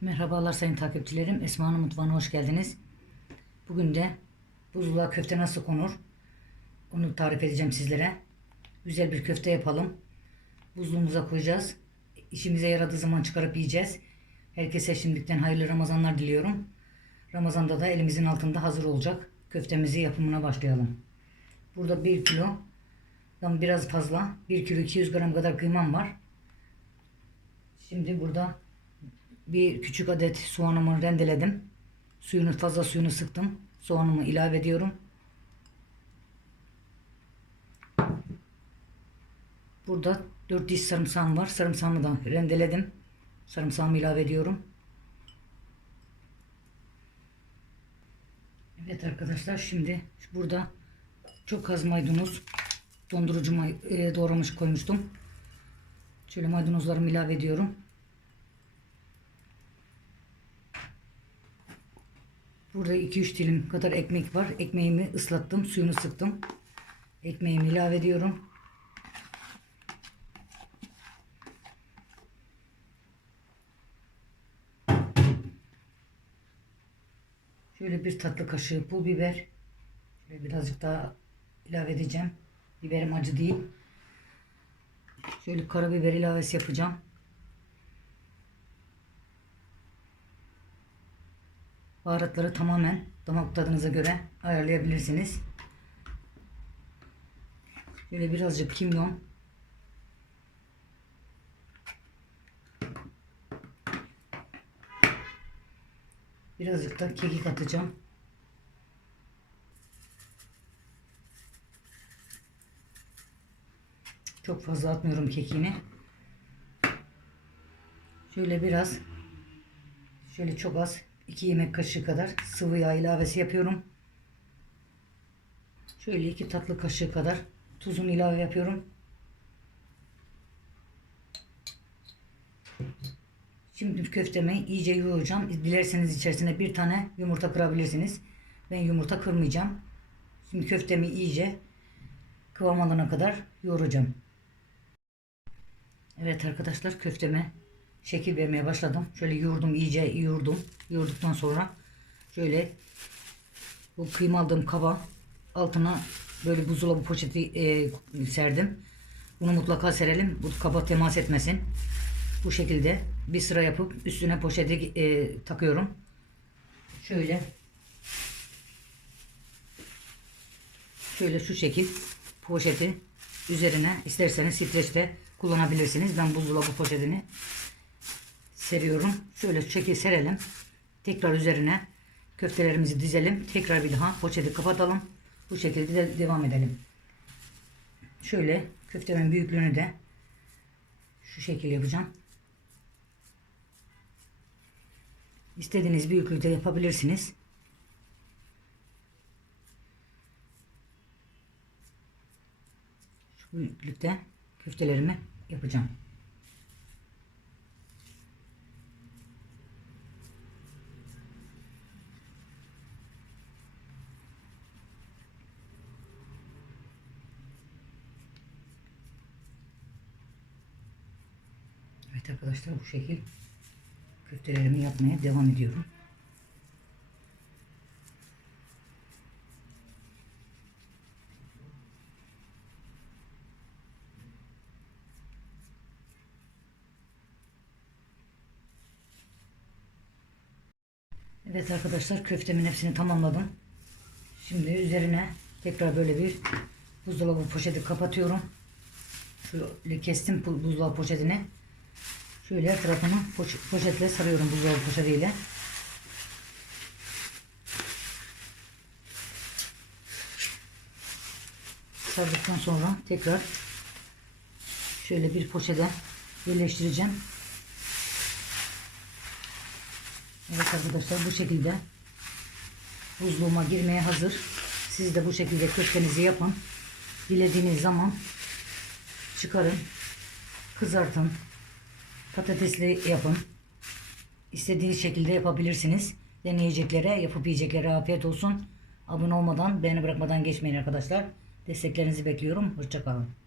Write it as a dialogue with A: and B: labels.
A: Merhabalar sayın takipçilerim. Esma'nın mutfağına hoş geldiniz. Bugün de buzluğa köfte nasıl konur? Onu tarif edeceğim sizlere. Güzel bir köfte yapalım. Buzluğumuza koyacağız. İşimize yaradığı zaman çıkarıp yiyeceğiz. Herkese şimdiden hayırlı Ramazanlar diliyorum. Ramazanda da elimizin altında hazır olacak. Köftemizi yapımına başlayalım. Burada 1 kilodan biraz fazla 1 kilo 200 gram kadar kıymam var. Şimdi burada bir küçük adet soğanımı rendeledim. Suyunu fazla suyunu sıktım. Soğanımı ilave ediyorum. Burada 4 diş sarımsağım var. Sarımsağımı da rendeledim. Sarımsağımı ilave ediyorum. Evet arkadaşlar şimdi burada çok az maydanoz dondurucu may e, doğramış koymuştum. Şöyle maydanozlarımı ilave ediyorum. Burada 2-3 dilim kadar ekmek var. Ekmeğimi ıslattım, suyunu sıktım. Ekmeğimi ilave ediyorum. Şöyle bir tatlı kaşığı pul biber. Şöyle birazcık daha ilave edeceğim. Biberim acı değil. Şöyle karabiber ilavesi yapacağım. Baharatları tamamen damak tadınıza göre ayarlayabilirsiniz. Şöyle birazcık kimyon. Birazcık da kekik atacağım. Çok fazla atmıyorum kekiğini. Şöyle biraz şöyle çok az 2 yemek kaşığı kadar sıvı yağ ilavesi yapıyorum. Şöyle 2 tatlı kaşığı kadar tuzunu ilave yapıyorum. Şimdi köftemi iyice yoğuracağım. Dilerseniz içerisine bir tane yumurta kırabilirsiniz. Ben yumurta kırmayacağım. Şimdi köftemi iyice kıvam alana kadar yoğuracağım. Evet arkadaşlar köfteme şekil vermeye başladım. Şöyle yoğurdum iyice yoğurdum. Yoğurduktan sonra şöyle bu kıyma aldığım kaba altına böyle buzdolabı poşeti e, serdim. Bunu mutlaka serelim. Bu kaba temas etmesin. Bu şekilde bir sıra yapıp üstüne poşeti e, takıyorum. Şöyle şöyle şu şekil poşeti üzerine isterseniz streçte kullanabilirsiniz. Ben buzdolabı poşetini seriyorum. Şöyle şekil serelim. Tekrar üzerine köftelerimizi dizelim. Tekrar bir daha poşeti kapatalım. Bu şekilde de devam edelim. Şöyle köftemin büyüklüğünü de şu şekil yapacağım. İstediğiniz büyüklükte yapabilirsiniz. Şu büyüklükte köftelerimi yapacağım. Arkadaşlar bu şekil köftelerimi yapmaya devam ediyorum. Evet arkadaşlar köftemin hepsini tamamladım. Şimdi üzerine tekrar böyle bir buzdolabı poşeti kapatıyorum. Şöyle kestim bu- buzdolabı poşetini. Şöyle her tarafını poş- poşetle sarıyorum buzdolabı poşetiyle. Sardıktan sonra tekrar şöyle bir poşete birleştireceğim. Evet arkadaşlar bu şekilde buzluğuma girmeye hazır. Siz de bu şekilde köftenizi yapın. Dilediğiniz zaman çıkarın, kızartın, patatesli yapın. İstediğiniz şekilde yapabilirsiniz. Deneyeceklere, yapıp yiyeceklere afiyet olsun. Abone olmadan, beğeni bırakmadan geçmeyin arkadaşlar. Desteklerinizi bekliyorum. Hoşçakalın.